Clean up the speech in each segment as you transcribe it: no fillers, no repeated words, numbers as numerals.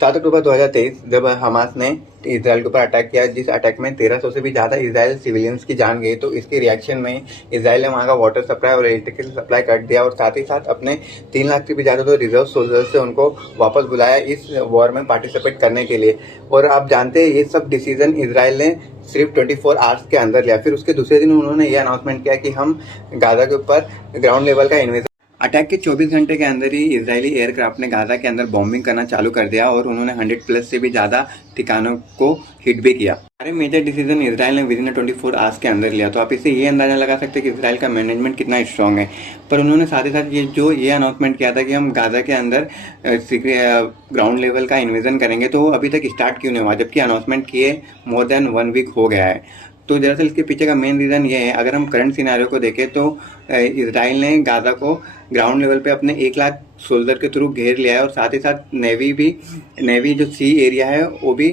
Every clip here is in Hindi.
7 अक्टूबर 2023 जब हमास ने इसराइल के ऊपर अटैक किया, जिस अटैक में 1300 से भी ज़्यादा इसराइल सिविलियंस की जान गई, तो इसके रिएक्शन में इसराइल ने वहाँ का वाटर सप्लाई और इलेक्ट्रिकल सप्लाई काट दिया और साथ ही साथ अपने 3 लाख से भी ज़्यादा तो रिजर्व सोल्जर्स से उनको वापस बुलाया इस वॉर में पार्टिसिपेट करने के लिए। और आप जानते हैं ये सब डिसीजन इसराइल ने सिर्फ 24 आवर्स के अंदर लिया। फिर उसके दूसरे दिन उन्होंने ये अनाउंसमेंट किया कि हम गाजा के ऊपर ग्राउंड लेवल का इन्वेजन। अटैक के 24 घंटे के अंदर ही इजरायली एयरक्राफ्ट ने गाजा के अंदर बॉम्बिंग करना चालू कर दिया और उन्होंने 100 प्लस से भी ज़्यादा ठिकानों को हिट भी किया। सारे मेजर डिसीजन इसराइल ने विदिन 24 आवर्स के अंदर लिया। तो आप इससे ये अंदाजा लगा सकते हैं कि इसराइल का मैनेजमेंट कितना स्ट्रांग है। पर उन्होंने साथ ही साथ ये अनाउंसमेंट किया था कि हम गाजा के अंदर ग्राउंड लेवल का इन्वेजन करेंगे, तो अभी तक स्टार्ट क्यों नहीं हुआ, जबकि अनाउंसमेंट किए मोर देन 1 वीक हो गया है। तो दरअसल इसके पीछे का मेन रीज़न ये है, अगर हम करंट सिनेरियो को देखें तो इसराइल ने गाजा को ग्राउंड लेवल पे अपने 1 लाख सोल्जर के थ्रू घेर लिया है और साथ ही साथ नेवी जो सी एरिया है वो भी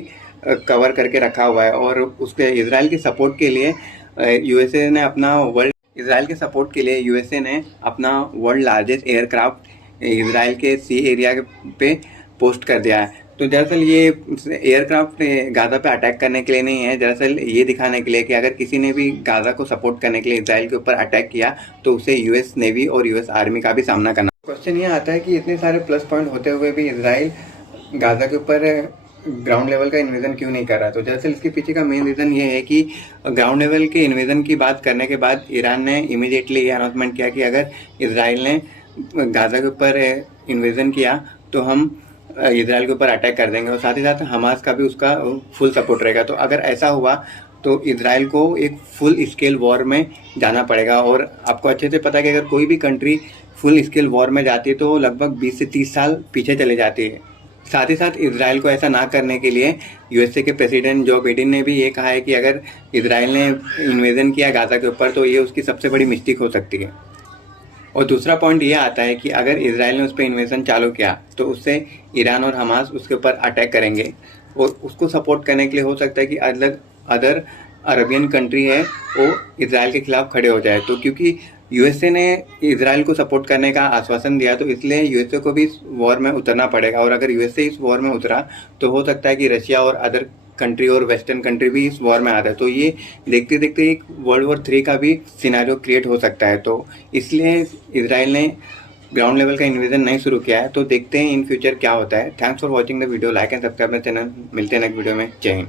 कवर करके रखा हुआ है। और उसके इसराइल के सपोर्ट के लिए यूएसए ने अपना वर्ल्ड लार्जेस्ट एयरक्राफ्ट इसराइल के सी एरिया पे पोस्ट कर दिया है। तो दरअसल ये एयरक्राफ्ट गाजा पे अटैक करने के लिए नहीं है, दरअसल ये दिखाने के लिए कि अगर किसी ने भी गाजा को सपोर्ट करने के लिए इसराइल के ऊपर अटैक किया तो उसे यूएस नेवी और यूएस आर्मी का भी सामना करना। क्वेश्चन ये आता है कि इतने सारे प्लस पॉइंट होते हुए भी इसराइल गाजा के ऊपर ग्राउंड लेवल का इन्वेजन क्यों नहीं कर रहा। तो दरअसल इसके पीछे का मेन रीज़न ये है कि ग्राउंड लेवल के इन्वेजन की बात करने के बाद ईरान ने इमीडिएटली ये अनाउंसमेंट किया कि अगर इसराइल ने गाजा के ऊपर इन्वेजन किया तो हम इसराइल के ऊपर अटैक कर देंगे और साथ ही साथ हमास का भी उसका फुल सपोर्ट रहेगा। तो अगर ऐसा हुआ तो इसराइल को एक फुल स्केल वॉर में जाना पड़ेगा। और आपको अच्छे से पता है कि अगर कोई भी कंट्री फुल स्केल वॉर में जाती है तो लगभग 20 से 30 साल पीछे चले जाती है। साथ ही साथ इसराइल को ऐसा ना करने के लिए यूएसए के प्रेसिडेंट जो बाइडेन ने भी ये कहा है कि अगर इसराइल ने इन्वेजन किया गाजा के ऊपर तो ये उसकी सबसे बड़ी मिस्टेक हो सकती है। और दूसरा पॉइंट ये आता है कि अगर इसराइल ने उस पर इन्वेजन चालू किया तो उससे ईरान और हमास उसके ऊपर अटैक करेंगे और उसको सपोर्ट करने के लिए हो सकता है कि अदर अरबियन कंट्री है वो इसराइल के खिलाफ खड़े हो जाए। तो क्योंकि यूएसए ने इसराइल को सपोर्ट करने का आश्वासन दिया तो इसलिए यूएसए को भी इस वॉर में उतरना पड़ेगा। और अगर यूएसए इस वॉर में उतरा तो हो सकता है कि रशिया और अदर कंट्री और वेस्टर्न कंट्री भी इस वॉर में आ जाए। तो ये देखते देखते एक वर्ल्ड वॉर 3 का भी सिनेरियो क्रिएट हो सकता है। तो इसलिए इसराइल ने ग्राउंड लेवल का इन्वेजन नहीं शुरू किया है। तो देखते हैं इन फ्यूचर क्या होता है। Thanks for watching the video, like and subscribe my channel. मिलते हैं नेक्स्ट वीडियो में। जय हिंद।